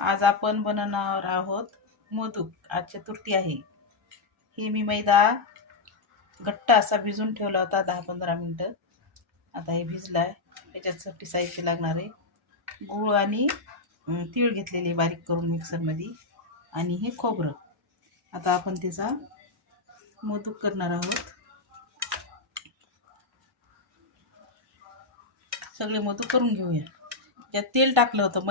आज आपण बनवणार आहोत मोदक। आज चतुर्थी आहे। हे मी मैदा घट्ट असा भिजून ठेवला होता 10-15 मिनिटं। आता हे भिजलाय। याच्यासाठी साहित्य लागणार आहे गूळ आणि तीळ घेतलेले बारीक करून मिक्सरमध्ये, आणि हे खोबरं। आता आपण त्याचा मोदक करणार आहोत। सगळे मोदक करून घेऊया। त्यात तेल टाकलं होतं,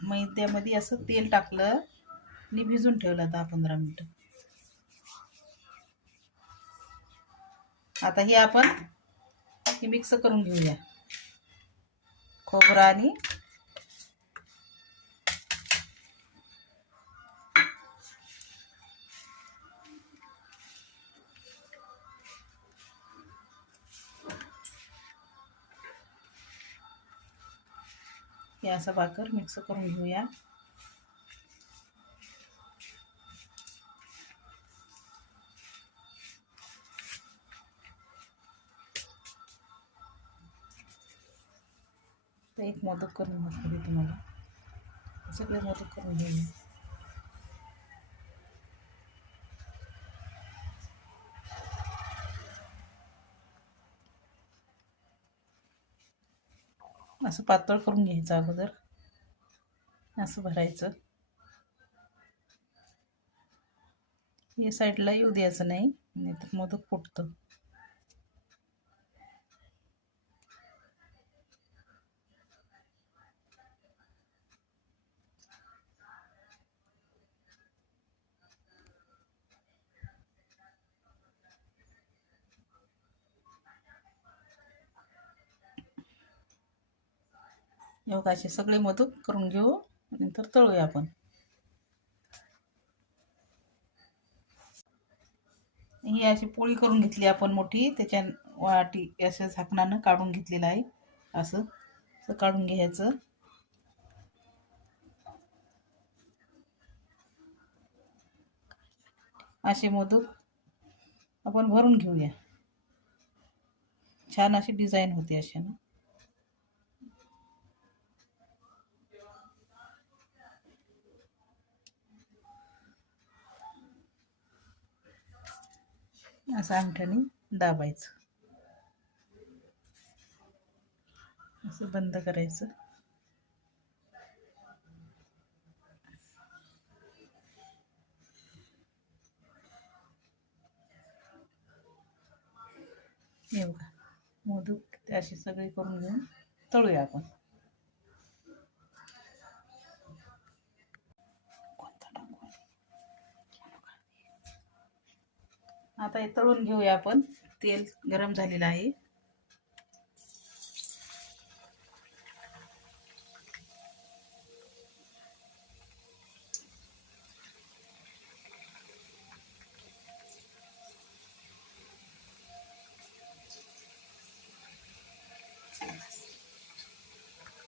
मैद्यामध्ये असं तेल टाकलं आणि भिजून ठेवलं 10-15 मिनिटं। आता हे आपण मिक्स करून घेऊया, खोबरं आणि हे असं भाकर मिक्स करून घेऊया। एक मोदक करून दाखवते तुम्हाला। सगळे मोदक करून घेऊया। असं पातळ करून घ्यायचं अगोदर, असं भरायचं। हे साईडला येऊ द्यायचं नाही, नाहीतर मोदक फुटतं। एवढे असे सगळे मोदक करून घेऊ, नंतर तळूया आपण। ही अशी पोळी करून घेतली आपण मोठी, त्याच्या वाटी असं झाकणानं काढून घेतलेलं आहे। असं काढून घ्यायचं। असे मोदक आपण भरून घेऊया। छान अशी डिझाईन होते अशाने। असं अंगठ्याने दाबायचं, असं बंद करायचं। हे बघा मोदक असे सगळे करून घेऊन तळूया आपण। आता हे तळून घेऊया आपण। तेल गरम झालेलं आहे।